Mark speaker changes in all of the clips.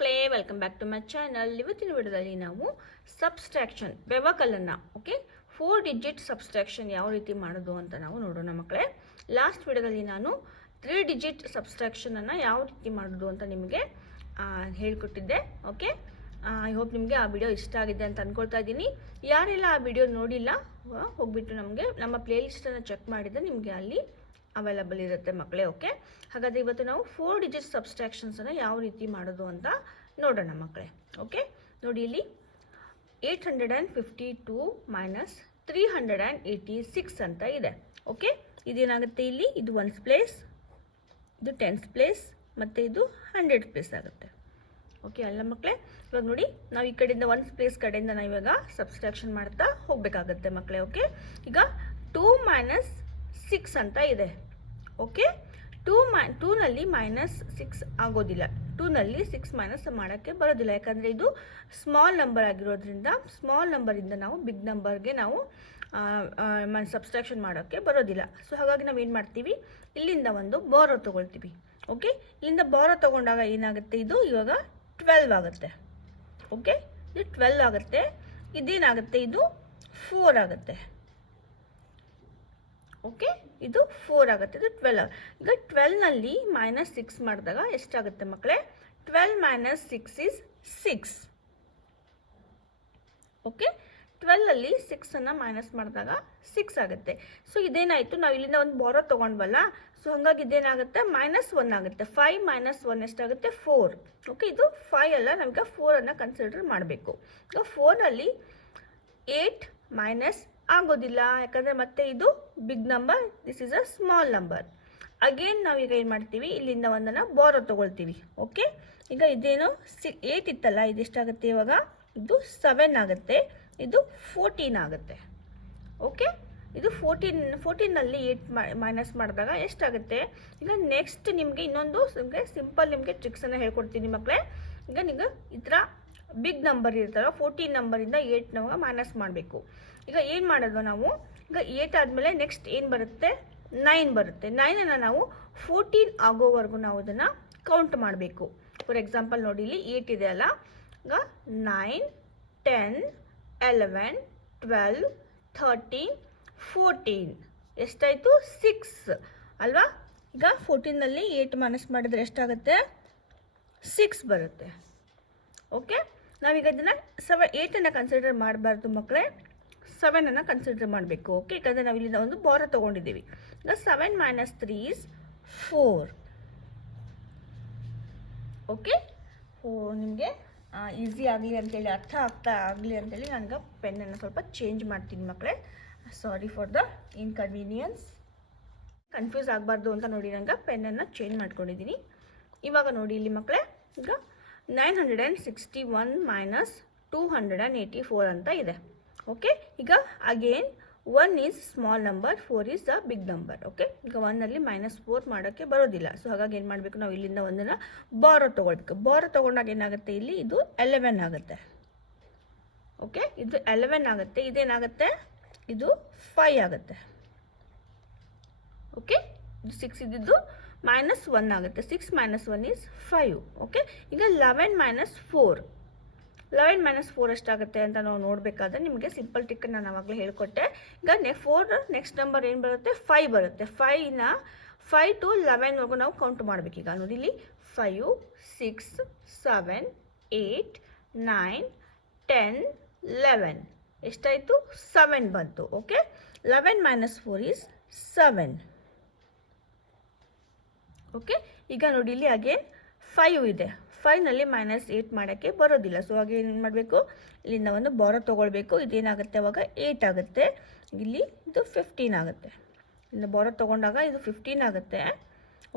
Speaker 1: ಮಕ್ಕಳೇ welcome back to my channel ಇವತ್ತಿನ ವಿಡಿಯೋದಲ್ಲಿ ನಾವು ಸಬ್ಸ್ಟ್ರಾಕ್ಷನ್ ವ್ಯವಕಲನ ಓಕೆ ಫೋರ್ ಡಿಜಿಟ್ ಸಬ್ಸ್ಟ್ರಾಕ್ಷನ್ ಯಾವ ರೀತಿ ಮಾಡೋದು ಅಂತ ನಾವು ನೋಡೋಣ ಮಕ್ಕಳೇ. ಲಾಸ್ಟ್ ವಿಡಿಯೋದಲ್ಲಿ ನಾನು ತ್ರೀ ಡಿಜಿಟ್ ಸಬ್ಸ್ಟ್ರಾಕ್ಷನನ್ನು ಯಾವ ರೀತಿ ಮಾಡೋದು ಅಂತ ನಿಮಗೆ ಹೇಳಿಕೊಟ್ಟಿದ್ದೆ ಓಕೆ ಐ ಹೋಪ್ ನಿಮಗೆ ಆ ವಿಡಿಯೋ ಇಷ್ಟ ಆಗಿದೆ ಅಂತ ಅಂದ್ಕೊಳ್ತಾ ಇದ್ದೀನಿ. ಯಾರೆಲ್ಲ ಆ ವಿಡಿಯೋ ನೋಡಿಲ್ಲ ಹೋಗ್ಬಿಟ್ಟು ನಮಗೆ ನಮ್ಮ ಪ್ಲೇಲಿಸ್ಟನ್ನು ಚೆಕ್ ಮಾಡಿದರೆ ನಿಮಗೆ ಅಲ್ಲಿ ಅವೈಲಬಲ್ ಇರುತ್ತೆ ಮಕ್ಕಳೇ ಓಕೆ ಹಾಗಾದರೆ ಇವತ್ತು ನಾವು ಫೋರ್ ಡಿಜಿಟ್ ಸಬ್ಸ್ಟ್ರಾಕ್ಷನ್ಸನ್ನು ಯಾವ ರೀತಿ ಮಾಡೋದು ಅಂತ ನೋಡೋಣ ಮಕ್ಕಳೇ ಓಕೆ ನೋಡಿ ಇಲ್ಲಿ eight hundred and fifty two minus three hundred and eighty six ಅಂತ ಇದೆ ಓಕೆ ಇದೇನಾಗುತ್ತೆ ಇಲ್ಲಿ? ಇದು ಒನ್ಸ್ ಪ್ಲೇಸ್ ಇದು ಟೆನ್ಸ್ ಪ್ಲೇಸ್ ಮತ್ತು ಇದು ಹಂಡ್ರೆಡ್ ಪ್ಲೇಸ್ ಆಗುತ್ತೆ ಓಕೆ ಅಲ್ಲ ಮಕ್ಕಳೇ, ಇವಾಗ ನೋಡಿ, ನಾವು ಈ ಕಡೆಯಿಂದ ಒನ್ಸ್ ಪ್ಲೇಸ್ ಕಡೆಯಿಂದ ನಾವು ಇವಾಗ ಸಬ್ಸ್ಟ್ರಾಕ್ಷನ್ ಮಾಡ್ತಾ ಹೋಗಬೇಕಾಗತ್ತೆ ಮಕ್ಕಳೇ ಓಕೆ ಈಗ ಟೂ ಮೈನಸ್ ಸಿಕ್ಸ್ ಅಂತ ಇದೆ. ಓಕೆ ಟೂ ಮೈ ಟೂನಲ್ಲಿ ಮೈನಸ್ ಸಿಕ್ಸ್ ಆಗೋದಿಲ್ಲ. ಟೂನಲ್ಲಿ ಸಿಕ್ಸ್ ಮೈನಸ್ ಮಾಡೋಕ್ಕೆ ಬರೋದಿಲ್ಲ. ಯಾಕಂದರೆ ಇದು ಸ್ಮಾಲ್ ನಂಬರ್ ಆಗಿರೋದ್ರಿಂದ ಸ್ಮಾಲ್ ನಂಬರಿಂದ ನಾವು ಬಿಗ್ ನಂಬರ್ಗೆ ನಾವು ಸಬ್ಸ್ಟ್ರಾಕ್ಷನ್ ಮಾಡೋಕ್ಕೆ ಬರೋದಿಲ್ಲ. ಸೊ ಹಾಗಾಗಿ ನಾವು ಏನು ಮಾಡ್ತೀವಿ? ಇಲ್ಲಿಂದ ಒಂದು ಬಾರೋ ತೊಗೊಳ್ತೀವಿ. ಓಕೆ ಇಲ್ಲಿಂದ ಬಾರೋ ತೊಗೊಂಡಾಗ ಏನಾಗುತ್ತೆ ಇದು? ಇವಾಗ ಟ್ವೆಲ್ವ್ ಆಗುತ್ತೆ. ಓಕೆ ಇದು ಟ್ವೆಲ್ವ್ ಆಗುತ್ತೆ. ಇದೇನಾಗುತ್ತೆ? ಇದು ಫೋರ್ ಆಗುತ್ತೆ. ಓಕೆ ಇದು ಫೋರ್ ಆಗುತ್ತೆ. ಇದು ಟ್ವೆಲ್ ಈಗ ಟ್ವೆಲ್ನಲ್ಲಿ ಮೈನಸ್ ಸಿಕ್ಸ್ ಮಾಡಿದಾಗ ಎಷ್ಟಾಗುತ್ತೆ ಮಕ್ಕಳೇ twelve minus six is six okay ಟ್ವೆಲ್ಲಲ್ಲಿ ಸಿಕ್ಸನ್ನು ಮೈನಸ್ ಮಾಡಿದಾಗ ಸಿಕ್ಸ್ ಆಗುತ್ತೆ. ಸೊ ಇದೇನಾಯಿತು? ನಾವು ಇಲ್ಲಿಂದ ಒಂದು ಬಾರೋ ತೊಗೊಂಡ್ವಲ್ಲ? ಸೊ ಹಾಗಾಗಿ ಇದೇನಾಗುತ್ತೆ? ಮೈನಸ್ ಒನ್ ಆಗುತ್ತೆ. ಫೈವ್ ಮೈನಸ್ ಒನ್ ಎಷ್ಟಾಗುತ್ತೆ? ಫೋರ್ ಓಕೆ ಇದು ಫೈವ್ ಅಲ್ಲ. ನಮಗೆ ಫೋರನ್ನು ಕನ್ಸಿಡರ್ ಮಾಡಬೇಕು. ಈಗ ಫೋರಲ್ಲಿ ಏಯ್ಟ್ ಮೈನಸ್ ಆಗೋದಿಲ್ಲ. ಯಾಕಂದರೆ ಮತ್ತೆ ಇದು big number this is a small number again ನಾವೀಗ ಏನು ಮಾಡ್ತೀವಿ? ಇಲ್ಲಿಂದ ಒಂದನ್ನು ಬೋರೋ ತೊಗೊಳ್ತೀವಿ. ಓಕೆ ಈಗ ಇದೇನು ಸಿ ಏಯ್ಟ್ ಇತ್ತಲ್ಲ ಇದೆಷ್ಟಾಗುತ್ತೆ ಇವಾಗ? ಇದು ಸೆವೆನ್ ಆಗುತ್ತೆ. ಇದು ಫೋರ್ಟೀನ್ ಆಗುತ್ತೆ. ಓಕೆ ಇದು ಫೋರ್ಟೀನ್ ಫೋರ್ಟೀನಲ್ಲಿ ಏಟ್ ಮೈನಸ್ ಮಾಡಿದಾಗ ಎಷ್ಟಾಗುತ್ತೆ? ಈಗ ನೆಕ್ಸ್ಟ್ ನಿಮಗೆ ಇನ್ನೊಂದು, ನಿಮಗೆ ಸಿಂಪಲ್ ನಿಮಗೆ ಟ್ರಿಕ್ಸನ್ನು ಹೇಳ್ಕೊಡ್ತೀನಿ ಮಕ್ಕಳೇ ಈಗ ನಿಮಗೆ ಈ ಥರ ಬಿಗ್ ನಂಬರ್ ಇರ್ತಲ್ಲ ಫೋರ್ಟೀನ್ ನಂಬರಿಂದ ಏಟ್ ನಾವು ಮೈನಸ್ ಮಾಡಬೇಕು. ಈಗ ಏನು ಮಾಡೋದು ನಾವು? ಈಗ ಏಟ್ ಆದಮೇಲೆ ನೆಕ್ಸ್ಟ್ ಏನು ಬರುತ್ತೆ? ನೈನ್ ಬರುತ್ತೆ. ನೈನನ್ನು ನಾವು ಫೋರ್ಟೀನ್ ಆಗೋವರೆಗೂ ನಾವು ಅದನ್ನು ಕೌಂಟ್ ಮಾಡಬೇಕು. ಫಾರ್ ಎಕ್ಸಾಂಪಲ್ ನೋಡಿ, ಇಲ್ಲಿ ಏಟ್ ಇದೆ ಅಲ್ಲ? ಈಗ nine ten eleven twelve thirteen fourteen ಎಷ್ಟಾಯಿತು? ಸಿಕ್ಸ್ ಅಲ್ವಾ? ಈಗ ಫೋರ್ಟೀನಲ್ಲಿ ಏಟ್ ಮೈನಸ್ ಮಾಡಿದ್ರೆ ಎಷ್ಟಾಗುತ್ತೆ? ಸಿಕ್ಸ್ ಬರುತ್ತೆ. ಓಕೆ ನಾವೀಗ ಇದನ್ನು ಸೆವೆ ಏಯ್ಟನ್ನು ಕನ್ಸಿಡರ್ ಮಾಡಬಾರ್ದು ಮಕ್ಕಳೇ ಸೆವೆನನ್ನು ಕನ್ಸಿಡರ್ ಮಾಡಬೇಕು ಓಕೆ ಯಾಕಂದರೆ ನಾವು ಇಲ್ಲಿಂದ ಒಂದು ಬಾರ ತೊಗೊಂಡಿದ್ದೀವಿ. ಈಗ seven minus three is four okay ಓ ನಿಮಗೆ ಈಸಿ ಆಗಲಿ ಅಂತೇಳಿ, ಅರ್ಥ ಆಗ್ತಾ ಆಗಲಿ ಅಂತೇಳಿ ನನಗೆ ಪೆನ್ನನ್ನು ಸ್ವಲ್ಪ ಚೇಂಜ್ ಮಾಡ್ತೀನಿ ಮಕ್ಕಳೇ sorry for the inconvenience confuse ಆಗಬಾರ್ದು ಅಂತ ನೋಡಿ ನಂಗೆ ಪೆನ್ನನ್ನು ಚೇಂಜ್ ಮಾಡ್ಕೊಂಡಿದ್ದೀನಿ. ಇವಾಗ ನೋಡಿ ಇಲ್ಲಿ ಮಕ್ಕಳೇ ಈಗ nine hundred and sixty one minus two hundred and eighty four ಅಂತ ಇದೆ. ಓಕೆ ಈಗ again one is small number four is the big number okay ಈಗ ಒನ್ನಲ್ಲಿ ಮೈನಸ್ ಫೋರ್ ಮಾಡೋಕ್ಕೆ ಬರೋದಿಲ್ಲ. ಸೊ ಹಾಗಾಗಿ ಏನು ಮಾಡಬೇಕು ನಾವು ಇಲ್ಲಿಂದ ಒಂದನ್ನು ಬಾರೋ ತೊಗೊಳ್ಬೇಕು. ಬಾರೋ ತೊಗೊಂಡಾಗ ಏನಾಗುತ್ತೆ ಇಲ್ಲಿ? ಇದು ಎಲೆವೆನ್ ಆಗುತ್ತೆ. ಓಕೆ ಇದು ಎಲೆವೆನ್ ಆಗುತ್ತೆ. ಇದೇನಾಗುತ್ತೆ? ಇದು ಫೈ ಆಗುತ್ತೆ. ಓಕೆ ಸಿಕ್ಸ್ ಇದ್ದಿದ್ದು ಮೈನಸ್ ಒನ್ ಆಗುತ್ತೆ. Six minus one is five okay ಈಗ eleven minus four eleven minus four ಎಷ್ಟಾಗುತ್ತೆ ಅಂತ ನಾವು ನೋಡಬೇಕಾದ್ರೆ ನಿಮಗೆ ಸಿಂಪಲ್ ಟಿಕ್ ನಾನು ಆವಾಗಲೇ ಹೇಳಿಕೊಟ್ಟೆ. ಈಗ ನೆ ಫೋರ್ ನೆಕ್ಸ್ಟ್ ನಂಬರ್ ಏನು ಬರುತ್ತೆ? ಫೈವ್ ಬರುತ್ತೆ. ಫೈವ್ನ ಫೈವ್ ಟು ಲೆವೆನ್ವರೆಗೂ ನಾವು ಕೌಂಟ್ ಮಾಡಬೇಕೀಗ ನೋಡಿ ಇಲ್ಲಿ five six seven eight nine ten eleven ಎಷ್ಟಾಯಿತು? ಸೆವೆನ್ ಬಂತು okay eleven minus four is seven okay ಈಗ ನೋಡಿ, ಇಲ್ಲಿ ಅಗೇನ್ ಫೈವ್ ಇದೆ. ಫೈವ್ನಲ್ಲಿ ಮೈನಸ್ ಏಯ್ಟ್ ಮಾಡೋಕ್ಕೆ ಬರೋದಿಲ್ಲ. ಸೊ ಹಾಗೆ ಏನು ಮಾಡಬೇಕು? ಇಲ್ಲಿಂದ ಒಂದು ಬಾರೋ ತೊಗೊಳ್ಬೇಕು. ಇದೇನಾಗುತ್ತೆ? ಅವಾಗ ಏಯ್ಟ್ ಆಗುತ್ತೆ. ಇಲ್ಲಿ ಇದು ಫಿಫ್ಟೀನ್ ಆಗುತ್ತೆ. ಇನ್ನು ಬಾರೋ ತೊಗೊಂಡಾಗ ಇದು ಫಿಫ್ಟೀನ್ ಆಗುತ್ತೆ.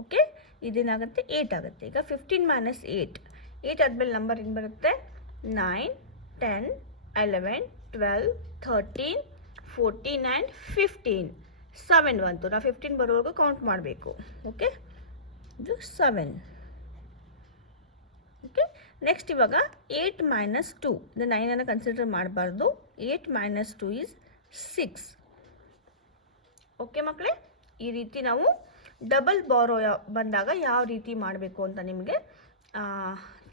Speaker 1: ಓಕೆ ಇದೇನಾಗುತ್ತೆ? ಏಯ್ಟ್ ಆಗುತ್ತೆ. ಈಗ ಫಿಫ್ಟೀನ್ ಮೈನಸ್ ಏಯ್ಟ್ ಏಯ್ಟ್ ಆದಮೇಲೆ ನಂಬರ್ ಏನು ಬರುತ್ತೆ? Nine ten eleven twelve thirteen fourteen and fifteen seven ಬಂತು. ನಾವು ಫಿಫ್ಟೀನ್ ಬರೋವರೆಗೂ ಕೌಂಟ್ ಮಾಡಬೇಕು. ಓಕೆ ಇದು ಸೆವೆನ್ ಓಕೆ ನೆಕ್ಸ್ಟ್ ಇವಾಗ ಏಯ್ಟ್ ಮೈನಸ್ ಟು ಇದು ನೈನನ್ನು ಕನ್ಸಿಡರ್ ಮಾಡಬಾರ್ದು. Eight minus two is six okay ಮಕ್ಕಳೇ ಈ ರೀತಿ ನಾವು ಡಬಲ್ ಬಾರೋ ಬಂದಾಗ ಯಾವ ರೀತಿ ಮಾಡಬೇಕು ಅಂತ ನಿಮಗೆ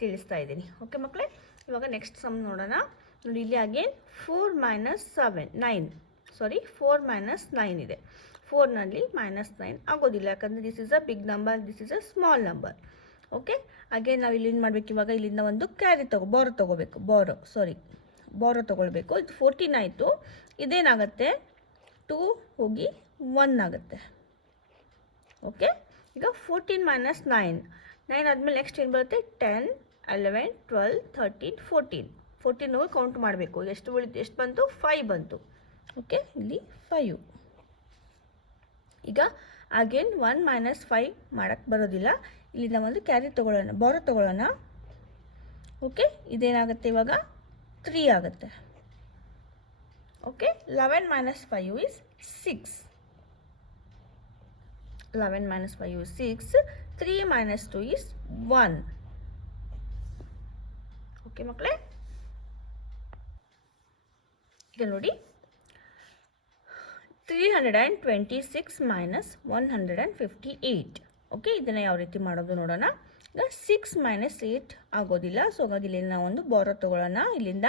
Speaker 1: ತಿಳಿಸ್ತಾ ಇದ್ದೀನಿ. ಓಕೆ ಮಕ್ಕಳೇ ಇವಾಗ ನೆಕ್ಸ್ಟ್ ಸಮ್ ನೋಡೋಣ. ನೋಡಿ, ಇಲ್ಲಿ again four minus seven nine sorry four minus nine ಇದೆ. ಫೋರ್ನಲ್ಲಿ ಮೈನಸ್ ನೈನ್ ಆಗೋದಿಲ್ಲ. ಯಾಕಂದರೆ this is a big number this is a small number okay again ನಾವು ಇಲ್ಲಿಂದ ಮಾಡಬೇಕು? ಇವಾಗ ಇಲ್ಲಿಂದ ಒಂದು ಕ್ಯಾರಿ ತಗೋ ಬೋರೋ ತೊಗೋಬೇಕು. ಬೋರೋ ಸಾರಿ ಬೋರೋ ತೊಗೊಳ್ಬೇಕು. ಇದು ಫೋರ್ಟೀನ್ ಆಯಿತು. ಇದೇನಾಗುತ್ತೆ? ಟೂ ಹೋಗಿ ಒನ್ ಆಗುತ್ತೆ. ಓಕೆ ಈಗ ಫೋರ್ಟೀನ್ ಮೈನಸ್ ನೈನ್ ನೈನ್ ಆದಮೇಲೆ ನೆಕ್ಸ್ಟ್ ಏನು ಬರುತ್ತೆ? Ten eleven twelve thirteen fourteen fourteen ಹೋಗಿ ಕೌಂಟ್ ಮಾಡಬೇಕು. ಎಷ್ಟು ಉಳಿತು? ಎಷ್ಟು ಬಂತು? ಫೈವ್ ಬಂತು. ಓಕೆ ಇಲ್ಲಿ ಫೈವ್ ಈಗ ಅಗೇನ್ ಒನ್ ಮೈನಸ್ ಫೈವ್ ಮಾಡೋಕ್ಕೆ ಬರೋದಿಲ್ಲ. ಇಲ್ಲಿಂದ ಒಂದು ಕ್ಯಾರಿ ತೊಗೊಳ್ಳೋಣ ಬೋರೋ ತೊಗೊಳ್ಳೋಣ. ಓಕೆ ಇದೇನಾಗುತ್ತೆ ಇವಾಗ? ತ್ರೀ ಆಗುತ್ತೆ. Okay eleven minus five is six eleven minus five is six three minus two is one okay ಮಕ್ಕಳೇ? ಈಗ ನೋಡಿ. 326 minus 158 ಓಕೆ ಇದನ್ನು ಯಾವ ರೀತಿ ಮಾಡೋದು ನೋಡೋಣ. ಈಗ ಸಿಕ್ಸ್ ಮೈನಸ್ ಏಯ್ಟ್ ಆಗೋದಿಲ್ಲ. ಸೊ ಹಾಗಾಗಿ ಇಲ್ಲಿ ನಾವು ಒಂದು ಬಾರೋ ತೊಗೊಳ್ಳೋಣ. ಇಲ್ಲಿಂದ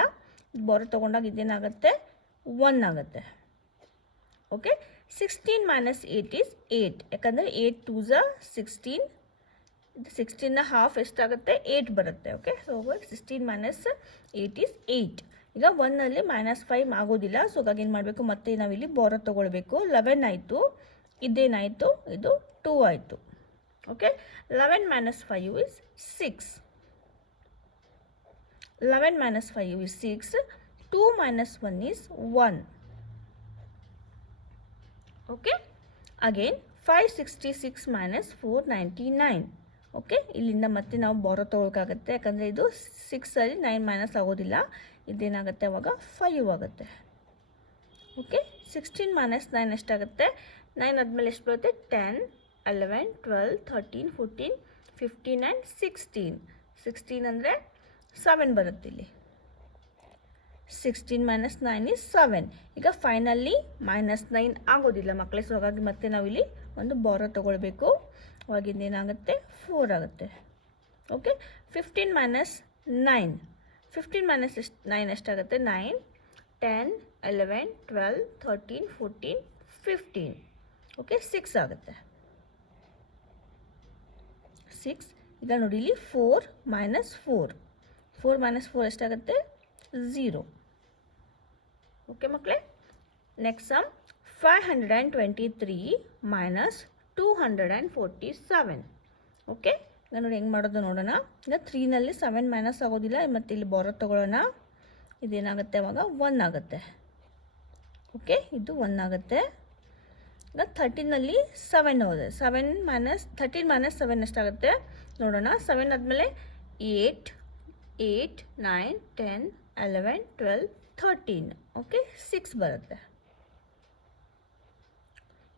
Speaker 1: ಬಾರೋ ತೊಗೊಂಡಾಗ ಇದೇನಾಗುತ್ತೆ? ಒನ್ ಆಗುತ್ತೆ. Okay sixteen minus eight is eight ಯಾಕಂದರೆ ಏಯ್ಟ್ ಟೂ ಝ ಸಿಕ್ಸ್ಟೀನ್ ಸಿಕ್ಸ್ಟೀನ್ನ ಹಾಫ್ ಎಷ್ಟಾಗುತ್ತೆ? ಏಯ್ಟ್ ಬರುತ್ತೆ. Okay so sixteen minus eight is eight ಈಗ ಒನ್ನಲ್ಲಿ ಮೈನಸ್ ಫೈವ್ ಆಗೋದಿಲ್ಲ. ಸೊ ಹಾಗಾಗಿ ಏನು ಮಾಡಬೇಕು. ಮತ್ತೆ ನಾವಿಲ್ಲಿ ಬೋರ ತೊಗೊಳ್ಬೇಕು. ಲೆವೆನ್ ಆಯಿತು. ಇದೇನಾಯಿತು ಇದು ಟೂ ಆಯಿತು. Okay eleven minus five is six eleven minus five is six two minus one is one okay again five sixty six minus four ninety nine okay ಇಲ್ಲಿಂದ ಮತ್ತೆ ನಾವು ಬಾರೋ ತೊಗೊಳಕ್ಕಾಗತ್ತೆ ಯಾಕಂದರೆ ಇದು ಸಿಕ್ಸಲ್ಲಿ ನೈನ್ ಮೈನಸ್ ಆಗೋದಿಲ್ಲ. ಇದೇನಾಗುತ್ತೆ? ಅವಾಗ ಫೈವ್ ಆಗುತ್ತೆ. ಓಕೆ ಸಿಕ್ಸ್ಟೀನ್ ಮೈನಸ್ ನೈನ್ ಎಷ್ಟಾಗುತ್ತೆ? ನೈನ್ ಆದಮೇಲೆ ಎಷ್ಟು ಬರುತ್ತೆ ten eleven twelve thirteen fourteen fifteen and sixteen sixteen ಅಂದರೆ ಸೆವೆನ್ ಬರುತ್ತೆ ಇಲ್ಲಿ. Sixteen minus nine is seven ಈಗ ಫೈನಲ್ಲಿ ಮೈನಸ್ ನೈನ್ ಆಗೋದಿಲ್ಲ ಮಕ್ಕಳೇ ಸೊ ಹಾಗಾಗಿ ಮತ್ತೆ ನಾವಿಲ್ಲಿ ಒಂದು ಬೋರೋ ತೊಗೊಳ್ಬೇಕು. ಅವಾಗಿಂದ ಏನಾಗುತ್ತೆ ಫೋರ್ ಆಗುತ್ತೆ. Okay fifteen minus nine fifteen minus ಎಷ್ಟು ನೈನ್ ಎಷ್ಟಾಗುತ್ತೆ? Nine ten eleven twelve thirteen fourteen fifteen okay six ಆಗುತ್ತೆ. ಸಿಕ್ಸ್ ಈಗ ನೋಡಿ, ಇಲ್ಲಿ four minus four four minus four ಎಷ್ಟಾಗುತ್ತೆ? ಝೀರೋ ಓಕೆ ಮಕ್ಕಳೇ next sum five hundred and twenty three minus two hundred and forty seven okay ನೋಡಿ ಹೆಂಗೆ ಮಾಡೋದು ನೋಡೋಣ. ಈಗ ತ್ರೀನಲ್ಲಿ ಸೆವೆನ್ ಮೈನಸ್ ಆಗೋದಿಲ್ಲ. ಮತ್ತು ಇಲ್ಲಿ ತಗೊಳ್ಳೋಣ ತೊಗೊಳ್ಳೋಣ. ಇದೇನಾಗುತ್ತೆ ಅವಾಗ? ಒನ್ ಆಗುತ್ತೆ. ಓಕೆ ಇದು ಒನ್ ಆಗುತ್ತೆ. ಈಗ ಥರ್ಟೀನಲ್ಲಿ ಸೆವೆನ್ ಹೋದೆ. Seven minus thirteen minus seven ಎಷ್ಟಾಗುತ್ತೆ? ನೋಡೋಣ. ಸೆವೆನ್ ಆದಮೇಲೆ eight eight nine ten eleven twelve thirteen okay six ಬರುತ್ತೆ.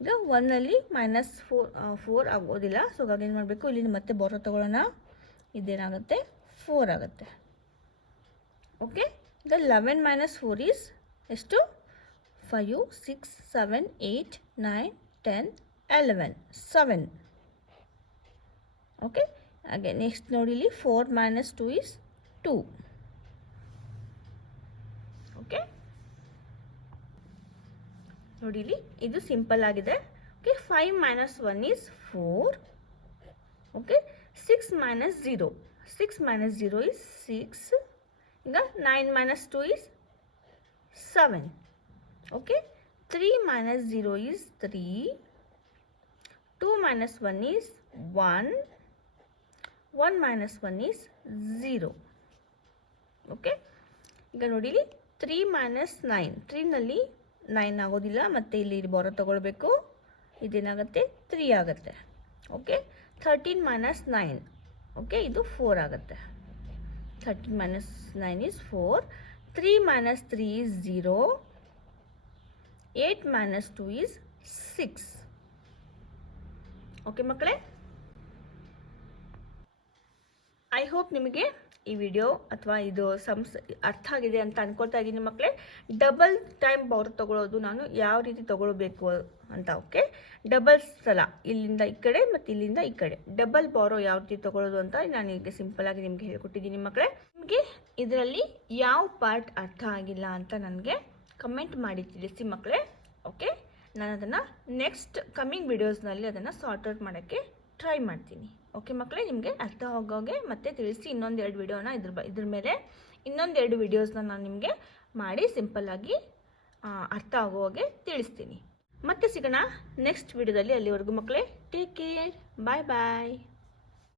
Speaker 1: ಈಗ ಒನ್ನಲ್ಲಿ ಮೈನಸ್ ಫೋರ್ ಫೋರ್ ಆಗೋದಿಲ್ಲ. ಸೊ ಹಾಗಾಗಿ ಏನು ಮಾಡಬೇಕು? ಇಲ್ಲಿ ಮತ್ತೆ ಬೋರೋ ತೊಗೊಳ್ಳೋಣ. ಇದೇನಾಗುತ್ತೆ? ಫೋರ್ ಆಗುತ್ತೆ. ಓಕೆ ಈಗ ಲೆವೆನ್ ಮೈನಸ್ ಫೋರ್ ಈಸ್ ಎಷ್ಟು? Five six seven eight nine ten eleven seven okay ಹಾಗೆ ನೆಕ್ಸ್ಟ್ ನೋಡಿ ಇಲ್ಲಿ four minus two is two okay ನೋಡಿ ಇಲ್ಲಿ ಇದು ಸಿಂಪಲ್ ಆಗಿದೆ. Okay five minus one is four okay six minus zero six minus zero is six ಈಗ nine minus two is seven okay three minus zero is three two minus one is one one minus one is zero okay ಈಗ ನೋಡಿಲಿ three minus nine ತ್ರೀನಲ್ಲಿ nine ಆಗೋದಿಲ್ಲ, ಮತ್ತು ಇಲ್ಲಿ borrow ತೊಗೊಳ್ಬೇಕು. ಇದೇನಾಗುತ್ತೆ? Three ಆಗುತ್ತೆ. Okay thirteen minus nine okay ಇದು ಫೋರ್ ಆಗುತ್ತೆ. Thirteen minus nine is four three minus three is zero eight minus two is six okay ಮಕ್ಕಳೇ? ಐ ಹೋಪ್ ನಿಮಗೆ ಈ ವಿಡಿಯೋ ಅಥವಾ ಇದು ಸಂಸ್, ಅರ್ಥ ಆಗಿದೆ ಅಂತ ಅನ್ಕೊಳ್ತಾ ಇದ್ದೀನಿ ಮಕ್ಕಳೇ ಡಬಲ್ ಟೈಮ್ ಬೌರ್ ತಗೊಳ್ಳೋದು ನಾನು ಯಾವ ರೀತಿ ತಗೊಳ್ಬೇಕು ಅಂತ, ಓಕೆ? ಡಬಲ್ ಸಲ, ಇಲ್ಲಿಂದ ಈ ಕಡೆ ಮತ್ತು ಇಲ್ಲಿಂದ ಈ ಕಡೆ. ಡಬಲ್ ಬಾರೋ ಯಾವ ರೀತಿ ತೊಗೊಳೋದು ಅಂತ ನಾನು ಈಗ ಸಿಂಪಲ್ ಆಗಿ ನಿಮಗೆ ಹೇಳ್ಕೊಟ್ಟಿದ್ದೀನಿ ಮಕ್ಕಳೇ ನಿಮಗೆ ಇದರಲ್ಲಿ ಯಾವ ಪಾರ್ಟ್ ಅರ್ಥ ಆಗಿಲ್ಲ ಅಂತ ನನಗೆ ಕಮೆಂಟ್ ಮಾಡಿ ತಿಳಿಸಿ ಮಕ್ಕಳೇ ಓಕೆ? ನಾನು ಅದನ್ನು ನೆಕ್ಸ್ಟ್ ಕಮ್ಮಿಂಗ್ ವಿಡಿಯೋಸ್ನಲ್ಲಿ ಅದನ್ನು ಸಾರ್ಟ್ ಔಟ್ ಮಾಡೋಕ್ಕೆ ಟ್ರೈ ಮಾಡ್ತೀನಿ. ಓಕೆ ಮಕ್ಕಳೇ ನಿಮಗೆ ಅರ್ಥ ಹೋಗೋಗೆ ಮತ್ತೆ ತಿಳಿಸಿ ಇನ್ನೊಂದೆರಡು ವಿಡಿಯೋನ ಇದ್ರ ಬ, ಇದ್ರ ಮೇಲೆ ಇನ್ನೊಂದೆರಡು ವಿಡಿಯೋಸ್ನ ನಾನು ನಿಮಗೆ ಮಾಡಿ ಸಿಂಪಲ್ಲಾಗಿ ಅರ್ಥ ಆಗೋ ಹಾಗೆ ತಿಳಿಸ್ತೀನಿ. ಮತ್ತೆ ಸಿಗೋಣ ನೆಕ್ಸ್ಟ್ ವಿಡಿಯೋದಲ್ಲಿ ಅಲ್ಲಿವರೆಗೂ ಮಕ್ಕಳೇ ಟೇಕ್ ಕೇರ್ ಬಾಯ್ ಬಾಯ್